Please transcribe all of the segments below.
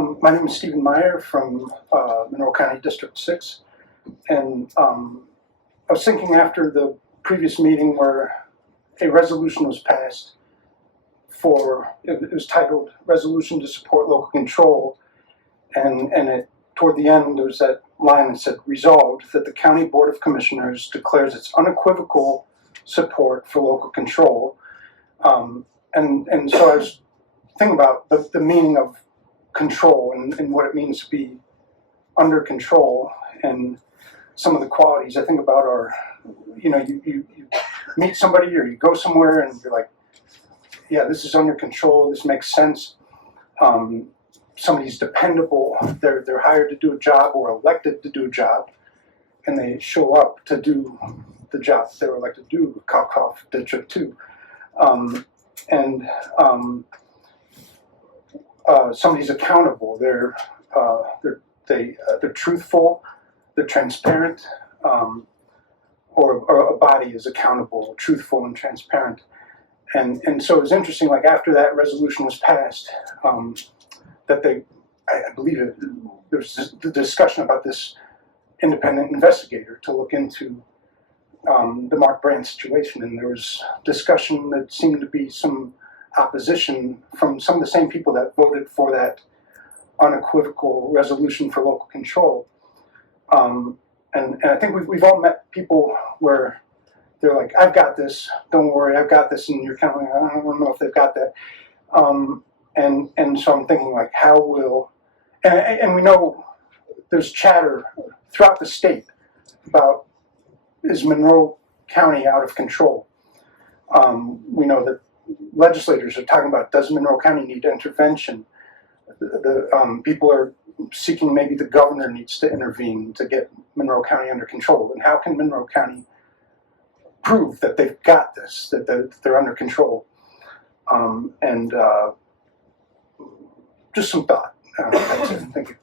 My name is Stephen Meyer from Monroe County District 6, and I was thinking after the previous meeting where a resolution was passed it was titled Resolution to Support Local Control, and toward the end there was that line that said, resolved that the County Board of Commissioners declares its unequivocal support for local control. And so I was thinking about the meaning of control and what it means to be under control, and some of the qualities I think about are, you meet somebody or you go somewhere and you're like, yeah, this is under control, this makes sense. Somebody's dependable, they're hired to do a job or elected to do a job, and they show up to do the job they were elected to do, cough, cough, District 2. Somebody's accountable, they're truthful, they're transparent, or a body is accountable, truthful, and transparent. And so it was interesting, like after that resolution was passed, that I believe there was the discussion about this independent investigator to look into the Mark Brand situation, and there was discussion that seemed to be some opposition from some of the same people that voted for that unequivocal resolution for local control. And I think we've all met people where they're like, I've got this, don't worry, I've got this, and you're kind of like, I don't know if they've got that. And so I'm thinking, like, how will, and we know there's chatter throughout the state about, is Monroe County out of control? We know that legislators are talking about, does Monroe County need intervention? The people are seeking, maybe the governor needs to intervene to get Monroe County under control. And how can Monroe County prove that they've got this, that they're under control? Just some thought. That's it. Thank you.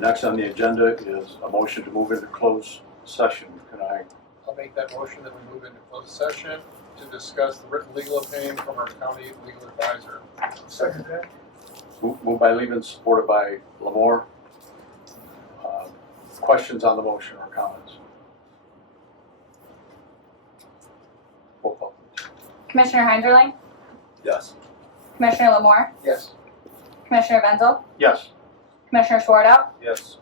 Next on the agenda is a motion to move into closed session. I'll make that motion that we move into closed session to discuss the written legal opinion from our county legal advisor. Second that. Moved by Levin, supported by Lamore. Questions on the motion or comments? Roll call. Commissioner Heinderling? Yes. Commissioner Lamore? Yes. Commissioner Wenzel? Yes. Commissioner Schwartout? Yes.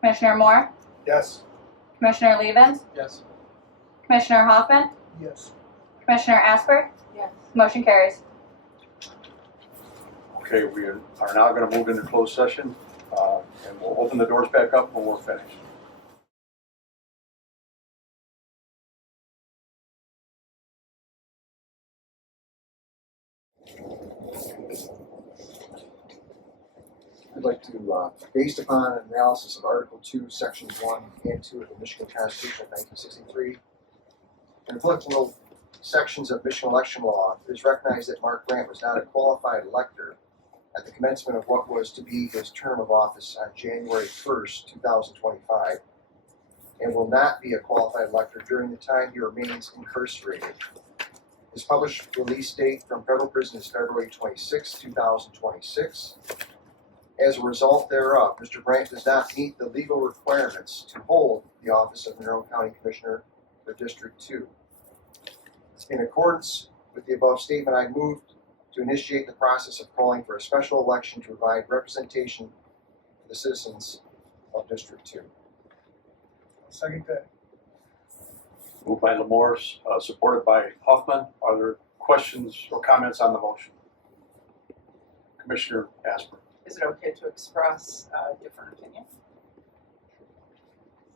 Commissioner Moore? Yes. Commissioner Levens? Yes. Commissioner Hoffman? Yes. Commissioner Asper? Yes. Motion carries. Okay, we are now going to move into closed session, and we'll open the doors back up when we're finished. I'd like to, based upon an analysis of Article 2, Sections 1 and 2 of the Michigan Constitution of 1963, and applicable sections of Michigan election law, it is recognized that Mark Grant was not a qualified elector at the commencement of what was to be his term of office on January 1st, 2025, and will not be a qualified elector during the time he remains incarcerated. His published release date from federal prison is February 26, 2026. As a result thereof, Mr. Grant does not meet the legal requirements to hold the office of Monroe County Commissioner for District 2. In accordance with the above statement, I move to initiate the process of calling for a special election to provide representation to the citizens of District 2. Second that. Moved by Lamore, supported by Hoffman. Are there questions or comments on the motion? Commissioner Asper. Is it okay to express a different opinion?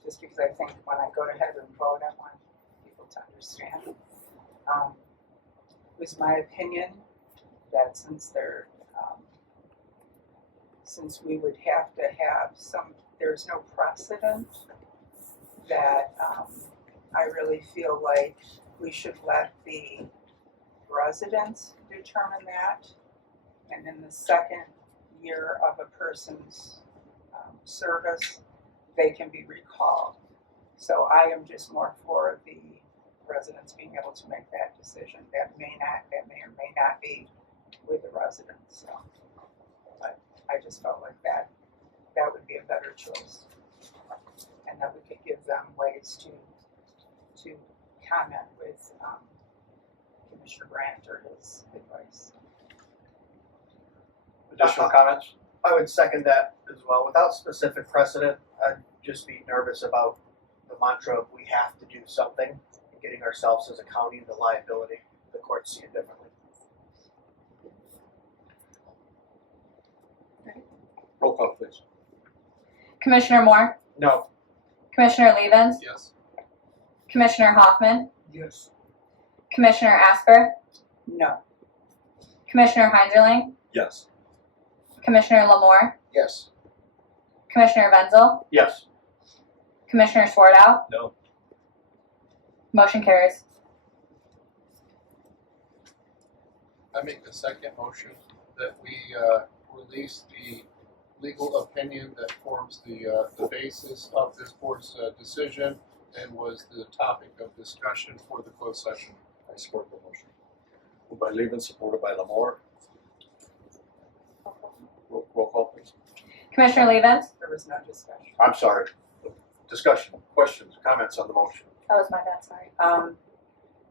Just because I think when I go ahead and vote, I want people to understand. It was my opinion that since we would have to have there's no precedent, that I really feel like we should let the residents determine that, and in the second year of a person's service, they can be recalled. So I am just more for the residents being able to make that decision. That may or may not be with the residents. So, but just felt like that would be a better choice. And that we could give them ways to comment with Commissioner Brandt or his advice. Additional comments? I would second that as well. Without specific precedent, I'd just be nervous about the mantra of we have to do something and getting ourselves as a county into liability. The courts see it differently. Roll call, please. Commissioner Moore, No. Commissioner Levens, Yes. Commissioner Hoffman, Yes. Commissioner Asper, No. Commissioner Heinderling, Yes. Commissioner Lamore, Yes. Commissioner Wenzel, Yes. Commissioner Swartout. No. Motion carries. I make the second motion that we release the legal opinion that forms the basis of this board's decision and was the topic of discussion for the closed session. I support the motion. Moved by Levens, supported by Lamore. Roll call, please. Commissioner Levens, There was no discussion. I'm sorry. Discussion, questions, comments on the motion? that was my bad, sorry.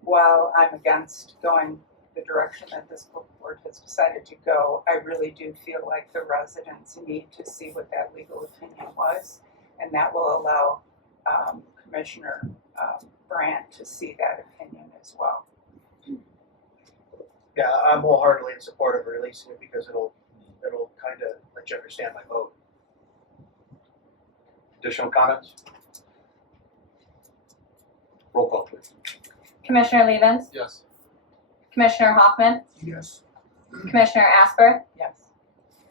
While I'm against going the direction that this board has decided to go, I really do feel like the residents need to see what that legal opinion was, and that will allow Commissioner Brandt to see that opinion as well. Yeah, I'm wholeheartedly in support of releasing it because it'll kind of let you understand my vote. Additional comments? Roll call, please. Commissioner Levens, Yes. Commissioner Hoffman, Yes. Commissioner Asper, Yes.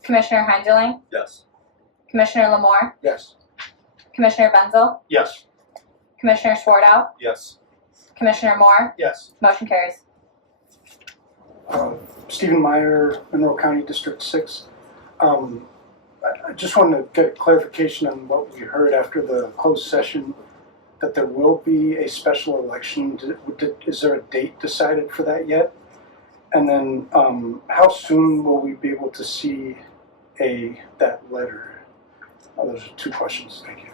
Commissioner Heinderling, Yes. Commissioner Lamore, Yes. Commissioner Wenzel, Yes. Commissioner Swartout, Yes. Commissioner Moore. Yes. Motion carries. Stephen Meyer, Monroe County District 6. I just wanted to get clarification on what we heard after the closed session, that there will be a special election. Is there a date decided for that yet? And then how soon will we be able to see that letter? Those are two questions. Thank you.